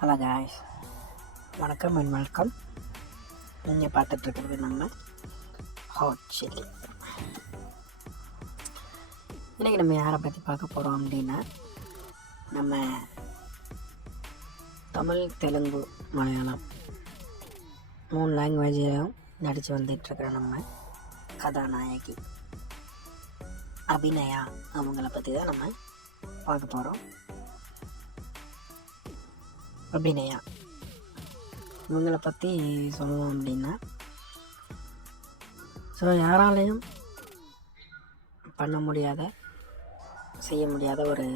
Hello guys, வணக்கம் and welcome. நீங்கள் பார்த்துட்ருக்கிறது நம்ம ஹாட் சில்லி. இன்றைக்கி நம்ம யாரை பற்றி பார்க்க போகிறோம் அப்படின்னா, நம்ம தமிழ், தெலுங்கு, மலையாளம் 3 லாங்குவேஜிலும் நடித்து வந்துட்டுருக்கிற நம்ம கதாநாயகி அபிநயா அவங்கள பற்றி தான் நம்ம பார்க்க போகிறோம். அபிநயா இவங்களை பற்றி சொல்லணும் அப்படின்னா, யாராலையும் பண்ண முடியாத, செய்ய முடியாத ஒரு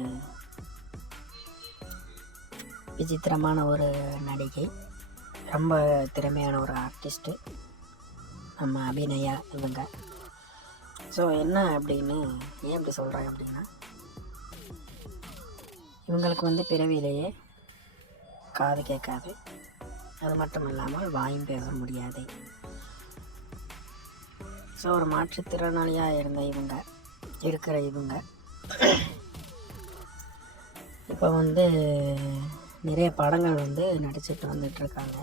விசித்திரமான ஒரு நடிகை, ரொம்ப திறமையான ஒரு ஆர்டிஸ்ட்டு நம்ம அபிநயா இவங்க. என்ன அப்படின்னு ஏன் இப்படி சொல்கிறேன் அப்படின்னா, இவங்களுக்கு பிறவியிலேயே காது கேட்காது, அது மட்டும் இல்லாமல் வாயும் பேச முடியாது. ஒரு மாற்றுத்திறனாளியாக இருக்கிற இவங்க இப்போ நிறைய படங்கள் நடிச்சுட்டு வந்துட்டுருக்காங்க.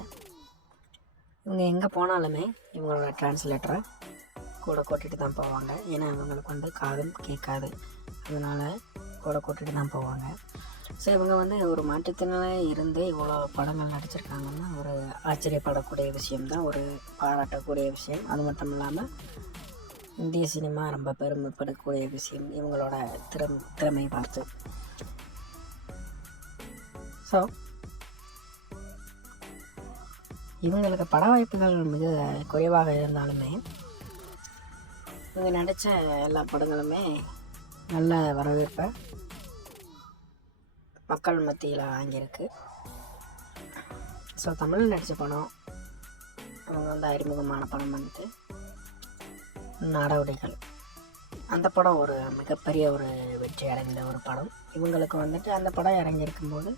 இவங்க எங்கே போனாலுமே இவங்களோட டிரான்ஸ்லேட்டரை கூட கூட்டிகிட்டு தான் போவாங்க. ஏன்னா இவங்களுக்கு காதும் கேட்காது, அதனால் கூட கூட்டிகிட்டு தான் போவாங்க. இவங்க ஒரு மாற்றுத்திறனாளியாக இருந்து இவ்வளோ படங்கள் நடிச்சிருக்காங்கன்னா ஒரு ஆச்சரியப்படக்கூடிய விஷயம்தான், ஒரு பாராட்டக்கூடிய விஷயம். அது மட்டும் இல்லாமல் இந்திய சினிமா ரொம்ப பெருமைப்படக்கூடிய விஷயம் இவங்களோட திறமை பார்த்து. இவங்களுக்கு பட வாய்ப்புகள் மிக குறைவாக இருந்தாலுமே இவங்க நடித்த எல்லா படங்களுமே நல்ல வரவேற்பை மக்கள் மத்தியில் வாங்கியிருக்கு. தமிழில் நடித்த படம் அவங்க அறிமுகமான படம் நாடோடிகள். அந்த படம் ஒரு மிகப்பெரிய ஒரு வெற்றி அடைந்த ஒரு படம். இவங்களுக்கு அந்த படம் இறங்கியிருக்கும்போது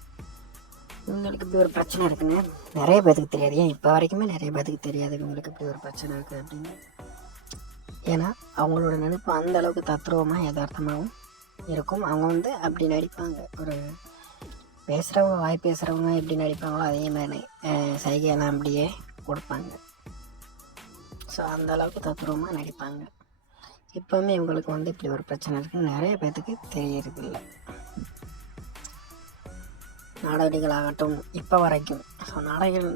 இவங்களுக்கு இப்படி ஒரு பிரச்சனை இருக்குன்னு நிறைய பேருக்கு தெரியாது. ஏன் இப்போ வரைக்குமே நிறைய பேருக்கு தெரியாது இவங்களுக்கு இப்படி ஒரு பிரச்சனை இருக்குது அப்படின்னு. ஏன்னா அவங்களோட நடிப்பு அந்த அளவுக்கு தத்ரூபமாக யதார்த்தமாகவும் இருக்கும். அவங்க அப்படி நடிப்பாங்க. ஒரு பேசுகிறவங்க, வாய் பேசுகிறவங்க எப்படி நடிப்பாங்களோ அதே மாதிரி சைகையெல்லாம் அப்படியே கொடுப்பாங்க. அந்த அளவுக்கு தத்ரூபமாக நடிப்பாங்க. இப்போவுமே இவங்களுக்கு இப்படி ஒரு பிரச்சனை இருக்குன்னு நிறைய பேர்த்துக்கு தெரியறதில்லை. நாடோடிகளாகட்டும் இப்போ வரைக்கும்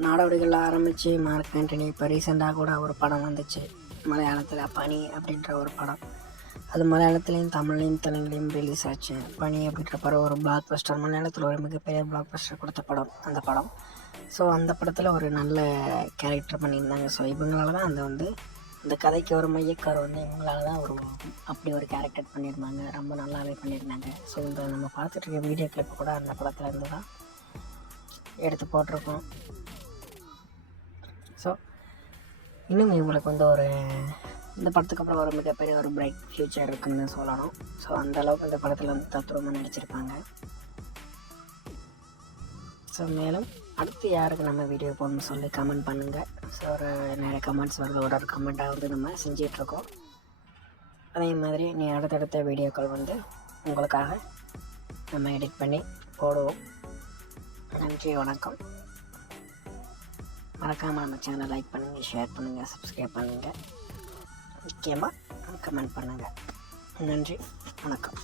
நாடோடிகள் ஆரம்பித்து மார்க் ஆண்டனி, இப்போ ரீசெண்டாக கூட ஒரு படம் வந்துச்சு மலையாளத்தில், பனி அப்படின்ற ஒரு படம். அது மலையாளத்துலேயும் தமிழ்லையும் தெலுங்குலேயும் ரிலீஸ் ஆச்சு. பனி அப்படின்ற படம் ஒரு பிளாக் பஸ்டர், மலையாளத்தில் ஒரு மிகப்பெரிய பிளாக் பஸ்டர் கொடுத்த படம் அந்த படம். அந்த படத்தில் ஒரு நல்ல கேரக்டர் பண்ணியிருந்தாங்க. இவங்களால தான் அந்த கதைக்கு ஒரு மையக்கார் இவங்களால தான் அப்படி ஒரு கேரக்டர் பண்ணியிருந்தாங்க. ரொம்ப நல்லாவே பண்ணியிருந்தாங்க. நம்ம பார்த்துட்ருக்க வீடியோ கிளிப்பு கூட அந்த படத்தில் இருந்து தான் எடுத்து போட்டிருக்கோம். இன்னும் இவங்களுக்கு ஒரு இந்த படத்துக்கு அப்புறம் ஒரு மிகப்பெரிய ஒரு பிரைட் ஃப்யூச்சர் இருக்குன்னு சொல்லணும். அந்தளவுக்கு இந்த படத்தில் தத்ரூபமாக நடிச்சிருப்பாங்க. மேலும் அடுத்து யாருக்கு நம்ம வீடியோ போடணும்னு சொல்லி கமெண்ட் பண்ணுங்கள். ஒரு நிறைய கமெண்ட்ஸ் வருது, ஒரு கமெண்ட்டாக நம்ம செஞ்சிகிட்ருக்கோம். அதே மாதிரி நீ அடுத்தடுத்த வீடியோக்கள் உங்களுக்காக நம்ம எடிட் பண்ணி போடுவோம். நன்றி, வணக்கம். மறக்காமல் நம்ம சேனலை லைக் பண்ணுங்கள், ஷேர் பண்ணுங்கள், சப்ஸ்கிரைப் பண்ணுங்கள், முக்கியமாக கமெண்ட் பண்ணுங்கள். நன்றி, வணக்கம்.